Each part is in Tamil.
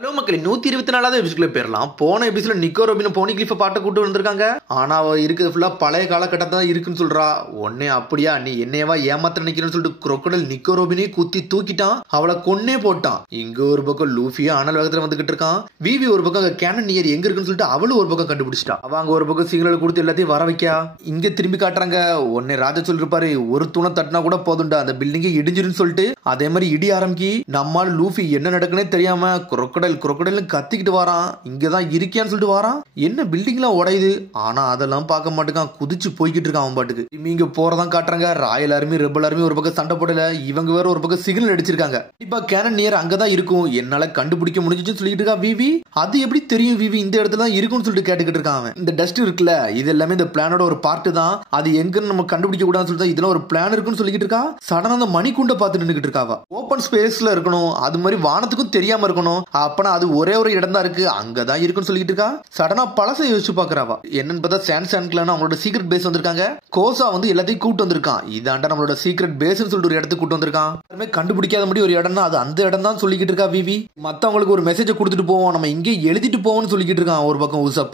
ஹலோ மக்களே, 124வது எபிசோட்ல போயிடலாம். போன எபிசோட்ல நிக்கோ ரோபின் போனி கிளிஃப பாட்ட கூட்டு வந்திருக்காங்க. ஆனா அவ இருக்கிறது ஃபுல்லா பழைய காலகட்டத்தை தான் இருக்குன்னு சொல்றா. உடனே அப்படியா நீ என்னையவா ஏமாத்த நினைக்கிறேன்னு சொல்லிட்டு crocodile நிக்கோ ரோபினே குத்தி தூக்கிட்டான். அவளை கொன்னே போட்டான். இங்க ஒரு பக்கம் லூஃபியா அனல் வேகத்துல வந்துகிட்டு இருக்கான். விவி ஒரு பக்கம் கேனன் நியர் எங்க இருக்குன்னு சொல்லிட்டு அவளும் ஒரு பக்கம் கண்டுபிடிச்சிட்டா. அவங்க ஒரு பக்கம் சிக்னல் கொடுத்து எல்லாத்தையும் வர வைக்கா. இங்க திரும்பி காட்டுறாங்க. உடனே ராஜா சொல்லிருப்பாரு, ஒரு தூணை தட்டினா கூட போதும்டா, அந்த பில்டிங்கே இடிஞ்சிருன்னு சொல்லிட்டு அதே மாதிரி இடி ஆரம்பிக்கி நம்மால் லூஃபி என்ன நடக்குன்னே தெரியாம crocodile கத்திக்கிட்டு வாரான். இங்கதான் இருக்கியான்னு சொல்லிட்டு வாரான். என்ன பில்டிங்லாம் உடையுது, ஆனா அதெல்லாம் பார்க்க மாட்டேங்கான். குதிச்சு போய்கிட்டு இருக்கான் அவன் பாட்டுக்கு. இங்க போறதான் காட்டுறாங்க. ராயல் ஆர்மி ரெபல் ஆர்மி ஒரு பக்கம் சண்டை போடல, இவங்க வேற ஒரு பக்கம் சிக்னல் அடிச்சிருக்காங்க. இப்ப கேனன் நியர் அங்கதான் இருக்கும், என்னால கண்டுபிடிக்க முடிஞ்சுன்னு சொல்லிட்டு இருக்கா விவி. அது எப்படி தெரியும் விவி இந்த இடத்துல தான் இருக்கும்னு சொல்லிட்டு கேட்டுக்கிட்டு இருக்கான். இந்த டஸ்ட் இருக்குல்ல, இது எல்லாமே இந்த பிளானோட ஒரு பார்ட் தான். அது எங்கன்னு நம்ம கண்டுபிடிக்க கூடாதுன்னு சொல்லிட்டு இதெல்லாம் ஒரு பிளான் இருக்குன்னு சொல்லிட்டு இருக்கா. சடனா அந்த மணிக்குண்ட பார்த்து நின்னுகிட்டு இருக்காவா. ஓபன் ஸ்பேஸ்ல இருக்கணும், அது மாதிரி வானத்துக்கும் தெரியாம இருக்கணும். அப்பனா அது ஒரே ஒரு இடம் தான் இருக்கு, அங்கதான் இருக்குன்னு சொல்லிட்டு இருக்கா. சடனா பழசை யோசிச்சு பாக்குறாவா. என்னன்னு பார்த்தா சான்சான்க்லான அவங்களோட சீக்ரெட் பேஸ் வந்திருக்காங்க. கோசா வந்து எல்லாத்தையும் கூட்டு வந்திருக்கான். இதாண்டா நம்மளோட சீக்ரெட் பேஸ்னு சொல்லிட்டு ஒரு இடத்துக்கு கூட்டு வந்திருக்கான். யாருமே கண்டுபிடிக்காத மாதிரி ஒரு இடம் தான் அது, அந்த இடம் தான் சொல்லிக்கிட்டு இருக்கா விவி. மத்தவங்களுக்கு ஒரு மெசேஜை கொடுத்துட்டு போவோம், நம்ம இங்கே எழுதிட்டு போவோம்னு சொல்லிக்கிட்டு இருக்கான் ஒரு பக்கம் உசப்.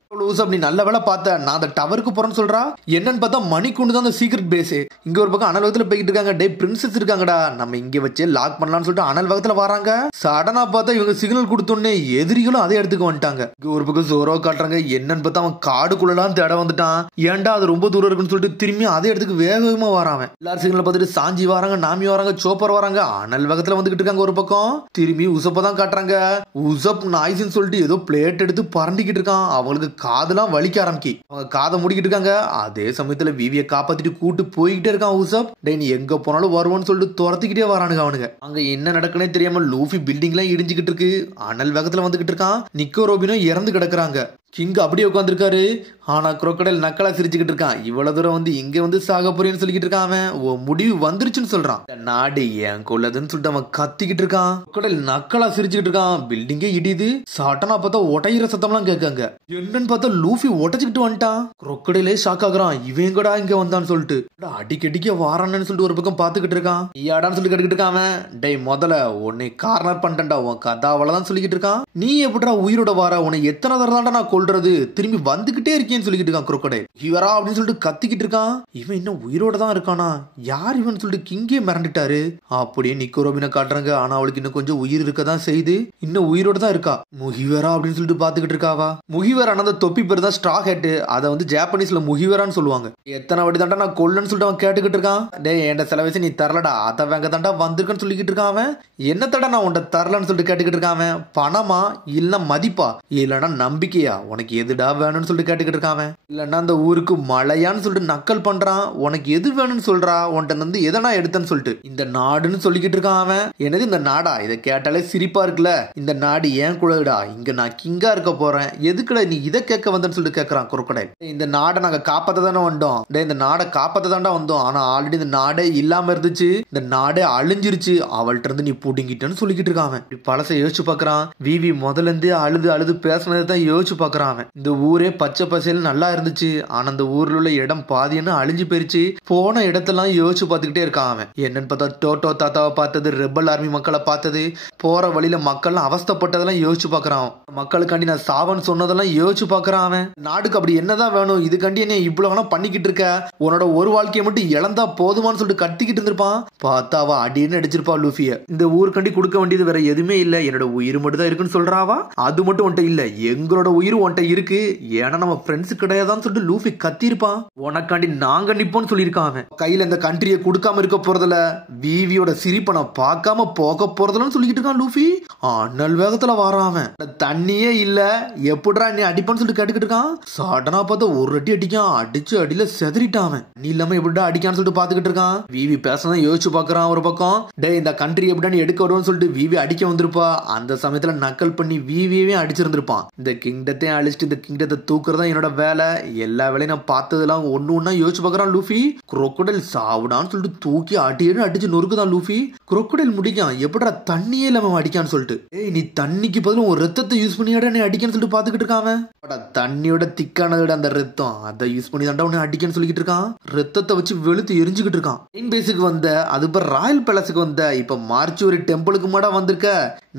நீ நல்ல வேலை பார்த்த, நான் அந்த டவருக்கு போறேன்னு சொல்றா. என்னன்னு பார்த்தா மணிக்குண்டு தான் அந்த சீக்ரெட் பேஸ். இங்க ஒரு பக்கம் அனல் வகத்துல போய்கிட்டு இருக்காங்க. டே பிரின்சஸ் இருக்காங்கடா, நம்ம இங்க வச்சு லாக் பண்ணலாம்னு சொல்லிட்டு அனல் வகத்துல வராங்க. சடனா பார்த்தா இவங்க சிக்னல் கொடுத்தோன்னே எதிரிகளும் அதே இடத்துக்கு வந்துட்டாங்க. ஒரு பக்கம் ஜோரோ காட்டுறாங்க. என்னன்னு பார்த்தா அவன் காடுக்குள்ளலாம் தேட வந்துட்டான். ஏன்டா அது ரொம்ப தூரம் இருக்குன்னு சொல்லிட்டு திரும்பி அதே இடத்துக்கு வேக வேகமா வரான். எல்லாரும் சிக்னல் பார்த்துட்டு சாஞ்சி வராங்க, நாமி வராங்க, சோப்பர் வராங்க. அனல் வகத்துல வந்துகிட்டு இருக்காங்க. ஒரு பக்கம் திரும்பி உசப்பதான் காட்டுறாங்க. உசப் நாய்ஸ்ன்னு சொல்லிட்டு ஏதோ பிளேட் எடுத்து பறண்டிக்கிட்டு இருக்கான். அவங்களுக்கு காதெல்லாம் வலிக்க ஆரம்பிக்கி அவங்க காதை முடிக்கிட்டு இருக்காங்க. அதே சமயத்துல விவியை காப்பாத்திட்டு கூட்டு போய்கிட்டே இருக்கான் உசப். டே நீ எங்க போனாலும் வருவான்னு சொல்லிட்டு துரத்திக்கிட்டே வரானுங்க அவனுங்க. அங்க என்ன நடக்குன்னே தெரியாம லூஃபி பில்டிங் எல்லாம் இடிஞ்சுக்கிட்டு இருக்கு. அனல் வேகத்துல வந்துகிட்டு இருக்கான். நிக்கோ ரோபினும் இறந்து கிடக்குறாங்க. கிங் அப்படியே உட்காந்துருக்காரு. ஆனா crocodile நக்கலா சிரிச்சுக்கிட்டு இருக்கான். இவ்வளவு தூரம் வந்து இங்க வந்து சாக போறேன்னு சொல்லிக்கிட்டு இருக்கான். அவன் முடிவு வந்துருச்சுன்னு சொல்றான். நாடு ஏன் கொள்ளதுன்னு சொல்லிட்டு அவன் கத்திக்கிட்டு இருக்கான். crocodile நக்கலா சிரிச்சுக்கிட்டு இருக்கான். பில்டிங்கே இடியுது. சட்டனா பார்த்தா ஒட்டையிற சத்தம்லாம் கேட்காங்க. என்னன்னு பார்த்தா லூஃபி ஒட்டச்சுக்கிட்டு வந்துட்டான். crocodile ஷாக் ஆகுறான். இவன் கூட இங்க வந்தான்னு சொல்லிட்டு அடிக்கடிக்க வாரான்னு சொல்லிட்டு ஒரு பக்கம் பாத்துக்கிட்டு இருக்கான். யாடான்னு சொல்லி கேட்டுக்கிட்டு இருக்கான். டேய் முதல்ல உன்னை கார்னர் பண்ணிட்டா, உன் கதை அவ்வளவுதான் சொல்லிக்கிட்டு இருக்கான். நீ எப்படா உயிரோட வார, உன்னை எத்தனை தடவை நான் கொல்றது, திரும்பி வந்துகிட்டே இருக்கேன்னு சொல்லிக்கிட்டு இருக்கான் crocodile. இவரா அப்படின்னு சொல்லிட்டு கத்திக்கிட்டு இருக்கான். இவன் இன்னும் உயிரோட தான் இருக்கானா, யார் இவன் சொல்லிட்டு கிங்கே மிரண்டுட்டாரு. அப்படியே நிக்கோ ரோபினை காட்டுறாங்க. ஆனா அவளுக்கு இன்னும் கொஞ்சம் உயிர் இருக்கதான் செய்து, இன்னும் உயிரோட தான் இருக்கா. முகிவரா அப்படின்னு சொல்லிட்டு பாத்துக்கிட்டு இருக்காவா. முகிவரா அந்த தொப்பி பேர் தான் ஸ்ட்ரா ஹெட். அதை வந்து ஜாப்பனீஸ்ல முகிவரான்னு சொல்லுவாங்க. எத்தனை வாட்டி தாண்டா நான் கொல்லன்னு சொல்லிட்டு அவன் கேட்டுக்கிட்டு இருக்கான். டே என்கிட்ட சில வயசு நீ தரலடா, அதை வேங்க தாண்டா வந்திருக்கன்னு சொல்லிக்கிட்டு இருக்கான். அவன் என்ன தடா நான் உன்கிட்ட தரலன்னு சொல்லிட்டு கேட்டுக்கிட்டு இருக்கான். பணமா இல்ல மதிப்பா இல்லன்னா நம்பிக்கையா, உனக்கு எதுடா வேணும்னு சொல்லிட்டு கேட்டுக்கிட்டு இருக்கான். இல்லன்னா அந்த ஊருக்கு மழையான்னு சொல்லிட்டு நக்கல் பண்றான். உனக்கு எது வேணும்னு சொல்றா, உன்கிட்ட வந்து எதனா எடுத்தேன்னு சொல்லிட்டு இந்த நாடுன்னு சொல்லிக்கிட்டு இருக்கான். அவன் என்னது இந்த நாடா, இதை கேட்டாலே சிரிப்பா இருக்குல்ல. இந்த நாடு ஏன் குழடா, இங்க நான் கிங்கா இருக்க போறேன், எதுக்குடா நீ இதை கேட்க வந்தேன்னு சொல்லிட்டு கேட்கறான் crocodile. இந்த நாடை நாங்க காப்பாத்த தானே வந்தோம். இந்த நாடை காப்பாத்த தாண்டா வந்தோம். ஆனா ஆல்ரெடி இந்த நாடே இல்லாம இருந்துச்சு, இந்த நாடே அழிஞ்சிருச்சு, அவள்கிட்ட இருந்து நீ புடுங்கிட்டேன்னு சொல்லிக்கிட்டு இருக்கான். பழசை யோசிச்சு பாக்குறான். விவி முதல்ல இருந்து அழுது அழுது பேசினதை தான் யோசிச்சு பாக்குறான். இந்த ஊரே பச்சை பசேல் நல்லா இருந்துச்சு, ஆனா அந்த ஊர்ல உள்ள இடம் பாதின்னு அழிஞ்சு போயிருச்சு. போன இடத்தெல்லாம் யோசிச்சு பார்த்துக்கிட்டே இருக்கான். அவன் என்னன்னு பார்த்தா டோட்டோ தாத்தாவை பார்த்தது, ரெபல் ஆர்மி மக்களை பார்த்தது, போற வழியில மக்கள் அவஸ்தப்பட்டதெல்லாம் யோசிச்சு பாக்குறான். மக்களுக்காண்டி நான் சாவன்னு சொன்னதெல்லாம் யோசிச்சு பாக்குறான். அவன் நாடுக்கு அப்படி என்னதான் வேணும், இதுக்காண்டி என்ன இவ்வளவு பண்ணிக்கிட்டு இருக்க, உன்னோட ஒரு வாழ்க்கையை மட்டும் இழந்தா போதுமான்னு சொல்லிட்டு கத்திக்கிட்டு இருந்திருப்பான். பார்த்தாவா அடின்னு அடிச்சிருப்பா லூஃபிய. இந்த ஊருக்காண்டி கொடுக்க வேண்டியது வேற எதுவுமே இல்ல, என்னோட உயிர் மட்டும் தான் இருக்குன்னு சொல்றாவா. அது மட்டும் உன்ட்ட இல்ல, எங்களோட உயிர் உன்ட்ட இருக்கு, ஏன்னா நம்ம ஃப்ரெண்ட்ஸ் கிடையாதான்னு சொல்லிட்டு லூஃபி கத்திருப்பான். உனக்காண்டி நாங்க நிப்போம்னு சொல்லியிருக்கான். அவன் கையில இந்த கண்ட்ரியை கொடுக்காம இருக்க போறதுல, விவியோட சிரிப்பை நான் பார்க்காம போக போறதுலன்னு சொல்லிக்கிட்டு இருக்கான் லூஃபி. அனல் வேகத்துல வாரான். அவன் தண்ணியே இல்ல, எப்படிடா நீ அடிப்பான்னு சொல்லிட்டு கேட்டுக்கிட்டு இருக்கான். சடனா பார்த்தா ஒரு அடி அடிக்கான். அடிச்சு அடியில செதறிட்டான். நீ இல்லாம எப்படிடா அடிக்கான்னு சொல்லிட்டு பாத்துக்கிட்டு இருக்கான். விவி பேசதான் யோசிச்சு பாக்குறான். ஒரு பக்கம் டே இந்த கண்ட்ரி எப்படின்னு எடுக்க வருவோம்னு சொல்லிட்டு விவி அடிக்க வந்திருப்பா. அந்த சமயத்துல நக்கல் பண்ணி விவியவே அடிச்சிருந்திருப்பான். இந்த கிங்டத்தை அழிச்சிட்டு இந்த கிங்டத்தை தூக்குறதா என்னோட வேலை. எல்லா வேலையும் நான் பார்த்ததெல்லாம் ஒன்னு ஒன்னா யோசிச்சு பாக்குறான் லூஃபி. குரோக்கடைல் சாவுடான்னு சொல்லிட்டு தூக்கி அடிச்சு நொறுக்குதான் லூஃபி. குரோக்கடைல் முடிக்கான் எப்படா தண்ணியே இல்லாம அடிக்கான்னு சொல்லிட்டு. ஏய் நீ தண்ணிக்கு பதிலும் ஒரு ரத்தத்தை யூஸ் பண்ணியாடா நீ அடிக்கான்னு சொல்லிட்டு பாத்துக்கிட்டு இருக்கான். தண்ணியோட திக்கானதோட அந்த ரத்தம் அதை யூஸ் பண்ணி தாண்டா உன்னை அடிக்கன்னு சொல்லிக்கிட்டு இருக்கான். ரத்தத்தை வச்சு வெளுத்து எரிஞ்சுக்கிட்டு இருக்கான். மெயின் பேஸுக்கு வந்த அது இப்ப ராயல் பேலஸுக்கு வந்த இப்ப மார்ச் ஒரு டெம்பிளுக்கு மாடா வந்திருக்க.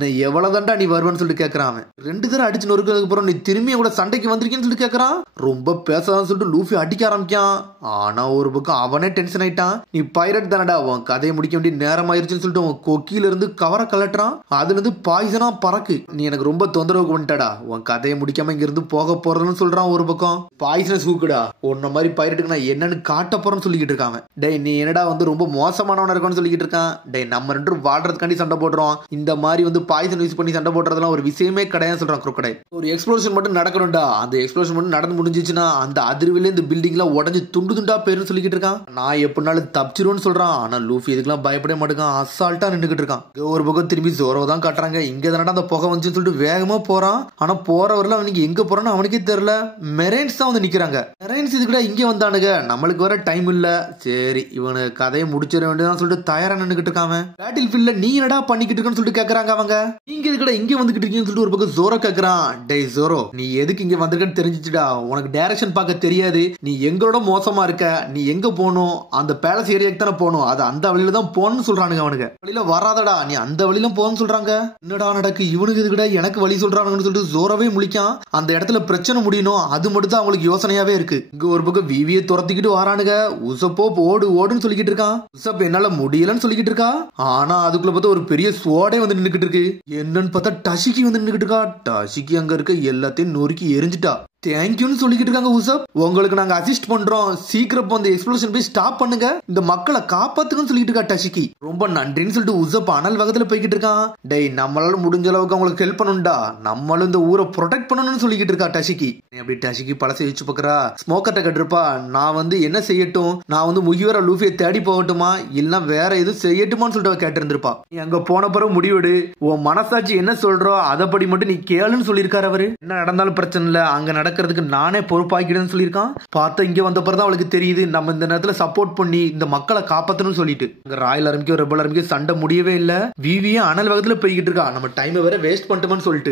நான் எவ்வளவு தாண்டா நீ வருவேன்னு சொல்லிட்டு கேட்கறான். 2 தடவை அடிச்சு நொறுக்கிறதுக்கு அப்புறம் நீ திரும்பி கூட சண்டைக்கு வந்திருக்கேன்னு சொல்லிட்டு கேட்கறான். ரொம்ப பேசாதான் சொல்லிட்டு லூஃபி அடிக்க ஆரம்பிக்கான். ஆனா ஒரு பக்கம் அவனே டென்ஷன் ஆயிட்டான். நீ பைரட் தானடா, உன் கதையை முடிக்க வேண்டிய நேரம் ஆயிருச்சுன்னு சொல்லிட்டு உன் கொக்கியில இருந்து கவரை கலட்டுறான். அதுல இருந்து பாய்சனா பறக்கு. நீ எனக்கு ரொம்ப தொந்தரவு பண்ணிட்டடா, உன் கதையை முடிக்காம இங்க இருந்து போக போறதுன்னு சொல்றான். ஒரு பக்கம் பாய்சனஸ் ஊக்குடா, உன்ன மாதிரி பைரட்டுக்கு நான் என்னன்னு காட்ட போறேன்னு சொல்லிக்கிட்டு இருக்காங்க. டேய் நீ என்னடா வந்து ரொம்ப மோசமானவனா இருக்கும்னு சொல்லிக்கிட்டு இருக்கான். டேய் நம்ம 2 வாழ்றதுக்காண்டி சண்டை போடுறோம், இந்த மாதிரி வந்து பாய்சன் யூஸ் பண்ணி சண்டை போடுறதுலாம் ஒரு விஷயமே கிடையாது சொல்றான் குரோக்கடைல். ஒரு எக்ஸ்ப்ளோஷன் மட்டும் நடக்கணும்டா, அந்த எக்ஸ்ப்ளோஷன் மட்டும் நடந்து முடிஞ்சிச்சுன்னா அந்த அதிர்வில இந்த பில்டிங்லாம் உடஞ்சு துண்டு துண்டா பேருன்னு சொல்லிக்கிட்டு இருக்கான். நான் எப்படினாலும் தப்பிச்சிருவேன்னு சொல்றான். ஆனா லூஃபி இதுக்கெல்லாம் பயப்பட மாட்டேங்கான், அசால்ட்டா நின்றுகிட்டு இருக்கான். ஒரு பக்கம் திரும்பி ஜோரோ தான் காட்டுறாங்க. இங்க தானடா அந்த புகை வந்துச்சுன்னு சொல்லிட்டு வேகமா போறான். ஆனா போறவரெல்லாம் அவனுக்கு எங்க போறான்னு அவனுக்கே தெரியல. மெரைன்ஸ் தான் வந்து நிக்கிறாங்க. மெரைன்ஸ் இதுக்குடா இங்க வந்தானுங்க, நம்மளுக்கு வர டைம் இல்ல, சரி இவனு கதையை முடிச்சிட வேண்டியதான் சொல்லிட்டு தயாரா நின்னுகிட்டு இருக்காம. பேட்டில் ஃபீல்ட்ல நீ என்னடா பண்ணிக்கிட்டு இருக்கன்னு சொல்லிட்டு கேக்குறாங்க அவங்க. நீங்க இதுக்கடா இங்க வந்துகிட்டு இருக்கீங்கன்னு சொல்லிட்டு ஒரு பக்கம் ஜோரோ கேக்குறான். டேய் ஜோரோ நீ எதுக்கு இங்க வந்திருக்கன்னு தெரிஞ்சிச்சுடா, உனக்கு டைரக்ஷன் பார்க்க தெரியாது, நீ எங்களோட மோசமா இருக்க, நீ எங்க போகணும், அந்த பேலஸ் ஏரியாக்கு தானே போகணும், அது அந்த வழியில தான் போகணும்னு சொல்றானுங்க. அவனுக்கு வழியில வராதடா, நீ அந்த வழியில போகணும்னு சொல்றாங்க. என்னடா நடக்கு இவனுக்கு இதுக்கடா எனக்கு வழி சொல்றானுங்கன்னு சொல்லிட்டு ஜோரோவே முழிக்கான். அந்த இடத்துல பிரச்சனை முடியணும், அது மட்டும் தான் அவங்களுக்கு யோசனையாவே இருக்கு. இங்க ஒரு பக்கம் விவியை துரத்திக்கிட்டு வரானுங்க. உசப்போ ஓடு ஓடுன்னு சொல்லிக்கிட்டு இருக்கான். உசப் என்னால முடியலன்னு சொல்லிக்கிட்டு இருக்கா. ஆனா அதுக்குள்ள பார்த்தா ஒரு பெரிய ஸ்வாடே வந்து நின்னுக்கிட்டு இருக்கு. என்னன்னு பார்த்தா டஷிகி வந்து நின்னுக்கிட்டு இருக்கா. டஷிகி அங்க இருக்க எல்லாத்தையும் நொறுக்கி எரிஞ்சிட்டா. தேங்க்யூன்னு சொல்லிக்கிட்டு இருக்காங்க. உசப் உங்களுக்கு நாங்க அசிஸ்ட் பண்றோம், சீக்கிரம் அந்த எக்ஸ்ப்ளோஷன் போய் ஸ்டாப் பண்ணுங்க, இந்த மக்களை காப்பாத்துக்குன்னு சொல்லிட்டு இருக்கா டஷிகி. ரொம்ப நன்றின்னு சொல்லிட்டு உசப் அனல் வேகத்துல போய்கிட்டு இருக்கான். டேய் நம்மளால முடிஞ்ச அளவுக்கு அவங்களுக்கு ஹெல்ப் பண்ணணும்டா, நம்மளும் இந்த ஊரை ப்ரொடெக்ட் பண்ணணும்னு சொல்லிக்கிட்டு இருக்கா டஷிகி. அப்படி டஷிகி பழசை வச்சு பாக்குறா. ஸ்மோக்கர்ட்ட கட்டிருப்பா, நான் வந்து என்ன செய்யட்டும், நான் வந்து முகிவர லூஃபியை தேடி போகட்டுமா இல்ல வேற எதுவும் செய்யட்டுமான்னு சொல்லிட்டு கேட்டு இருந்திருப்பா. நீ அங்க போன பிறகு முடிவெடு, உன் மனசாட்சி என்ன சொல்றோ அதப்படி மட்டும் நீ கேளுன்னு சொல்லியிருக்காரு அவரு. என்ன நடந்தாலும் பிரச்சனை இல்ல, அங்க நடக்கிறதுக்கு நானே பொறுப்பாக்கிடுன்னு சொல்லியிருக்கான். பார்த்தா இங்க வந்த பிறகு அவளுக்கு தெரியுது நம்ம இந்த நேரத்துல சப்போர்ட் பண்ணி இந்த மக்களை காப்பாத்தணும்னு சொல்லிட்டு. ராயல் ஆரம்பிக்க ரெபல் ஆரம்பிக்க சண்டை முடியவே இல்ல. விவியே அனல் வேகத்துல போய்கிட்டு இருக்கா. நம்ம டைம் வேற வேஸ்ட் பண்ணிட்டோம்னு சொல்லிட்டு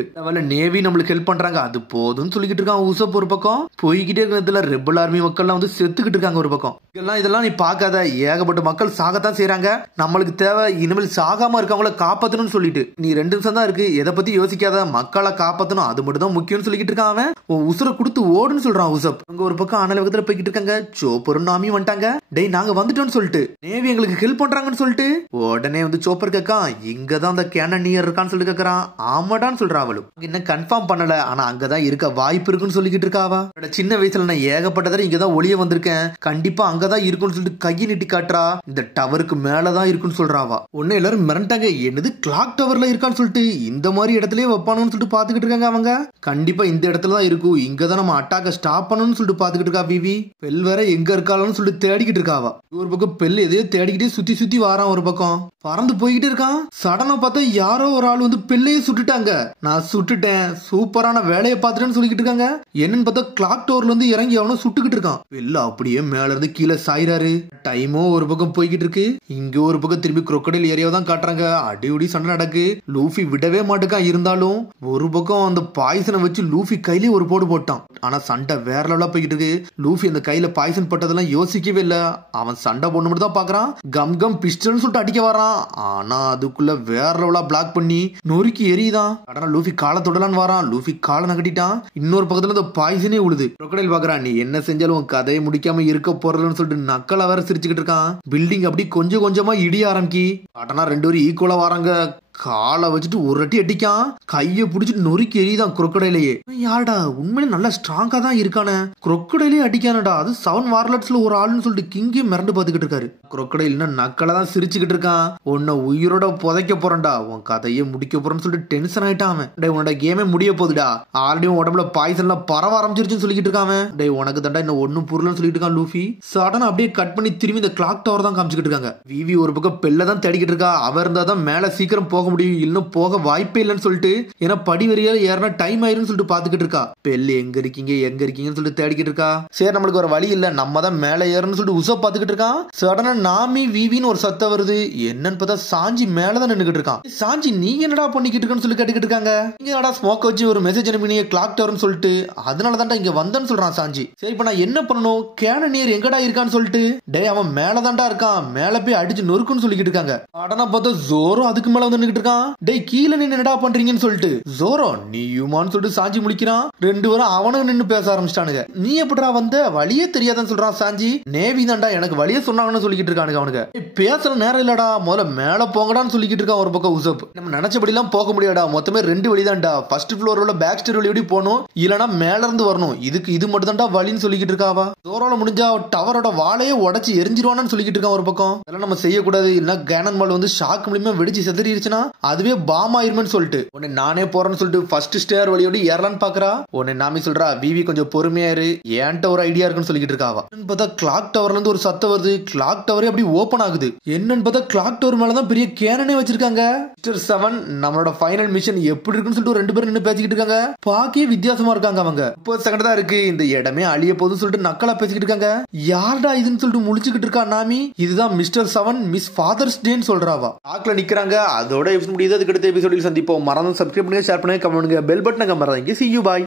நேவி நம்மளுக்கு ஹெல்ப் பண்றாங்க, அது போதும்னு சொல்லிக்கிட்டு இருக்கான். உசப் ஒரு பக்கம் போய்கிட்டே இருக்கிறதுல ரெபல் ஆர்மி மக்கள் வந்து செத்துக்கிட்டு இருக்காங்க. ஒரு பக்கம் இதெல்லாம் நீ பார்க்காத, ஏகப்பட்ட மக்கள் சாகத்தான் செய்யறாங்க, நம்மளுக்கு தேவை இனிமேல் சாகாம இருக்கவங்கள காப்பாத்தணும்னு சொல்லிட்டு. நீ 2 நிமிஷம் தான் இருக்கு, எதை பத்தி யோசிக்காத, மக்களை காப்பாத்தணும் அது மட்டும் தான் முக்கியம்னு சொல்லிக்கிட்டு இருக்கான். அவன் உசுரை கொடுத்து ஓடுன்னு சொல்றான் உசப். அங்க ஒரு பக்கம் அனல் வேகத்துல போய்கிட்டு இருக்காங்க. சோப்பரும் நாமியும் வந்துட்டாங்க. டேய் நாங்க வந்துட்டோம்னு சொல்லிட்டு நேவி எங்களுக்கு ஹெல்ப் பண்றாங்கன்னு சொல்லிட்டு உடனே வந்து சோப்பர் கேட்கான், இங்கதான் அந்த கேனனியர் இருக்கான்னு சொல்லிட்டு கேட்கறான். ஆமாடான்னு சொல்றா. அவளும் இன்னும் கன்ஃபார்ம் பண்ணல, ஆனா அங்கதான் இருக்க வாய்ப்பு இருக்குன்னு சொல்லிக்கிட்டு இருக்காவா. சின்ன வயசுல நான் ஏகப்பட்டதா இங்கதான் ஒளிய வந்திருக்கேன், கண்டிப்பா அங்கதான் இருக்குன்னு சொல்லிட்டு கையை நீட்டி காட்டுறா. இந்த டவருக்கு மேலதான் இருக்குன்னு சொல்றாவா. உடனே எல்லாரும் மிரண்டாங்க, என்னது கிளாக் டவர்ல இருக்கான்னு சொல்லிட்டு இந்த மாதிரி இடத்துலயே வைப்பானு சொல்லிட்டு பாத்துக்கிட்டு இருக்காங்க அவங்க. கண்டிப்பா இந்த இடத்துலதான் இருக்கும், இங்கதான் நம்ம அட்டாக்க ஸ்டாப் பண்ணணும்னு சொல்லிட்டு பாத்துக்கிட்டு இருக்கா விவி. பெல் வேற எங்க இருக்காளன்னு சொல்லிட்டு தேடிக்கிட்டு இருக்காவா. ஒரு பக்கம் பெல் எதையோ தேடிக்கிட்டே சுத்தி சுத்தி வாரான். ஒரு பக்கம் பறந்து போய்கிட்டு இருக்கான். சடனா பார்த்தா யாரோ ஒரு ஆள் வந்து பெல்லையே சுட்டுட்டாங்க. நான் சுட்டுட்டேன், சூப்பரான வேலையை பார்த்துட்டேன்னு சொல்லிக்கிட்டு இருக்காங்க. என்னன்னு பார்த்தா கிளாக் டவர்ல இருந்து இறங்கி அவனும் சுட்டுக்கிட்டு இருக்கான். பெல் அப்படியே மேல இருந்து கீழே சாயிறாரு. டைமோ ஒரு பக்கம் போய்கிட்டு இருக்கு. இங்க ஒரு பக்கம் திரும்பி குரோக்கடைல் ஏரியாவை தான் காட்டுறாங்க. அடியுடி சண்டை நடக்கு. லூஃபி விடவே மாட்டுக்கான். இருந்தாலும் ஒரு பக்கம் அந்த பாய்சனை வச்சு லூஃபி கையிலே ஒரு போடு போட்டான். ஆனா சண்டை வேற லெவலா போய்கிட்டு இருக்கு. லூஃபி அந்த கையில பாய்சன் பட்டதெல்லாம் யோசிக்கவே இல்ல. அவன் சண்டை போட மட்டும் தான் பாக்குறான். கம் கம் பிஸ்டல்னு சொல்லிட்டு அடிக்க வரான். ஆனா அதுக்குள்ள வேற லெவலா பிளாக் பண்ணி நொறுக்கி எரியுதான். கடனா லூஃபி காலை தொடலான்னு வரான். லூஃபி காலை நகட்டிட்டான். இன்னொரு பக்கத்துல இந்த பாய்சனே உழுது. குரோக்கடைல் பாக்குறான், நீ என்ன செஞ்சாலும் கதையை முடிக்காம இருக்க போறதுன்னு சொல்லிட்டு நக்கலா வேற சிரிச்சுக்கிட்டு இருக்கான். பில்டிங் அப்படி கொஞ்சம் கொஞ்சமா இடிய ஆரம்பிக்கி. கடனா 2 பேரும் ஈக்குவலா வராங்க. காலை வச்சுட்டு ஒரு அடி அடிக்கான். கையை பிடிச்சிட்டு நொறுக்கி எரியுதான் குரோக்கடையிலேயே. யாருடா உண்மையிலே நல்லா ஸ்ட்ராங்கா தான் இருக்கானே, குரோக்கடையிலே அடிக்கானடா, அது 7 வார்லட்ஸ்ல ஒரு ஆளுன்னு சொல்லிட்டு கிங்கே மிரண்டு பாத்துக்கிட்டு இருக்காரு. குரோக்கடைல் நக்கலை தான் சிரிச்சுக்கிட்டு இருக்கான். உன்னை உயிரோட புதைக்க போறேன்டா, உன் கதையை முடிக்க போறேன்னு சொல்லிட்டு டென்ஷன் ஆயிட்டான் அவன். டே உன்னோட கேமே முடிய போகுதுடா, ஆல்ரெடி உடம்புல பாய்சன்லாம் பரவ ஆரம்பிச்சிருச்சுன்னு சொல்லிக்கிட்டு இருக்கான். டே உனக்கு தண்டா இன்னும் ஒன்னும் புரியலன்னு சொல்லிட்டு இருக்கான் லூஃபி. சடனா அப்படியே கட் பண்ணி திரும்பி இந்த கிளாக் டவர் தான் காமிச்சுக்கிட்டு இருக்காங்க. விவி ஒரு பக்கம் பெல்ல தான் தேடிக்கிட்டு இருக்கா. அவ இருந்தா தான் மேல சீக்கிரம் போக போக முடியும், இன்னும் போக வாய்ப்பே இல்லைன்னு சொல்லிட்டு ஏன்னா படி வரையா ஏறினா டைம் ஆயிருன்னு சொல்லிட்டு பாத்துக்கிட்டு இருக்கா. பெல்லு எங்க இருக்கீங்கன்னு சொல்லிட்டு தேடிக்கிட்டு இருக்கா. சரி நம்மளுக்கு ஒரு வழி இல்ல, நம்ம தான் மேல ஏறணும்னு சொல்லிட்டு உசப் பாத்துக்கிட்டு இருக்கான். சடனா நாமி விவின்னு ஒரு சத்தம் வருது. என்னன்னு பார்த்தா சாஞ்சி மேலதான் நின்னுகிட்டு இருக்கான். சாஞ்சி நீங்க என்னடா பண்ணிக்கிட்டு இருக்கன்னு சொல்லி கேட்டுக்கிட்டு இருக்காங்க. நீங்க என்னடா ஸ்மோக் வச்சு ஒரு மெசேஜ் அனுப்பினீங்க கிளாக் டவர்னு சொல்லிட்டு, அதனாலதான்டா இங்க வந்தேன்னு சொல்றான் சாஞ்சி. சரி இப்ப நான் என்ன பண்ணணும், கேனனியர் எங்கடா இருக்கான்னு சொல்லிட்டு, டே அவன் மேலதான்டா இருக்கான், மேல போய் அடிச்சு நொறுக்குன்னு சொல்லிக்கிட்டு இருக்காங்க. அடனா பார்த்தா ஜோரோ அதுக்கு மேல வந்து நின்னுகிட்டு இருக்கான். டே கீழே நின்னு என்னடா பண்றீங்கன்னு சொல்லிட்டு, ஜோரோ நீயுமான்னு சொல்லிட்டு சாஞ்சி முடிக்கிறான். ரெண்டு பேரும் அவனும் நின்னு பேச ஆரம்பிச்சிட்டானுங்க. நீ எப்படிடா வந்த, வழியே தெரியாதான்னு சொல்றான் சாஞ்சி. நேவி தான்டா எனக்கு வழியே சொன்னாங்கன்னு சொல்லிக்கிட்டு இருக்கானுங்க அவனுங்க. பேசுற நேரம் இல்லடா, முதல்ல மேல போங்கடான்னு சொல்லிக்கிட்டு இருக்கான் ஒரு பக்கம் உசப். நம்ம நினைச்சபடி எல்லாம் போக முடியாடா, மொத்தமே 2 வழி தான்டா. ஃபர்ஸ்ட் ஃப்ளோர் உள்ள பேக் ஸ்டேர் வழி போகணும், இல்லனா மேல இருந்து வரணும். இது மட்டும் தான்டா வழின்னு சொல்லிக்கிட்டு இருக்காவா. ஜோரோல முடிஞ்சா டவரோட வாழையே உடைச்சு எரிஞ்சிருவானு சொல்லிக்கிட்டு இருக்கான் ஒரு பக்கம். அதெல்லாம் நம்ம செய்யக்கூடாது, இல்லனா கேனன் பால் வந்து ஷாக் மூலமா வெடிச்சு செதறிடுச்சுன்னா அதுவே பாம் ஆயிருமேன்னு சொல்லிட்டு உன்னை நானே போறேன்னு சொல்லிட்டு ஃபர்ஸ்ட் ஸ்டேர் வழியோட ஏறலான்னு பாக்குறா. உன்னை நாமி சொல்றா விவி கொஞ்சம் பொறுமையா இரு, ஏன்ட்ட ஒரு ஐடியா இருக்குன்னு சொல்லிக்கிட்டு இருக்காவா. பார்த்தா கிளாக் டவர்ல இருந்து ஒரு சத்தம் வருது. கிளாக் டவரே அப்படி ஓபன் ஆகுது. என்னன்னு பார்த்தா கிளாக் டவர் மேலதான் பெரிய கேனனே வச்சிருக்காங்க. மிஸ்டர் 7 நம்மளோட ஃபைனல் மிஷன் எப்படி இருக்குன்னு சொல்லிட்டு 2 பேரும் நின்னு பேசிக்கிட்டு இருக்காங்க. பாக்கே வித்தியாசமா இருக்காங்க அவங்க. 30 செகண்ட் தான் இருக்கு, இந்த இடமே அழிய போகுதுன்னு சொல்லிட்டு நக்கலா பேசிக்கிட்டு இருக்காங்க. யார்டா இதுன்னு சொல்லிட்டு முழிச்சுக்கிட்டு இருக்கா நாமி. இதுதான் மிஸ்டர் 7 மிஸ் ஃபாதர்ஸ் டேன்னு சொல்றாவா. டாக்ல நிக்கிறாங்க. அதோட எபிசோட் முடியுது. அதுக்கு அடுத்த எபிசோடில் சந்திப்போம். மறந்து சப்ஸ்கிரைப் பண்ணுங்க, ஷேர் பண்ணுங்க, கமெண்ட் பண்ணுங்க, பெல் பட்டனை மறந்துங்க. See you, bye.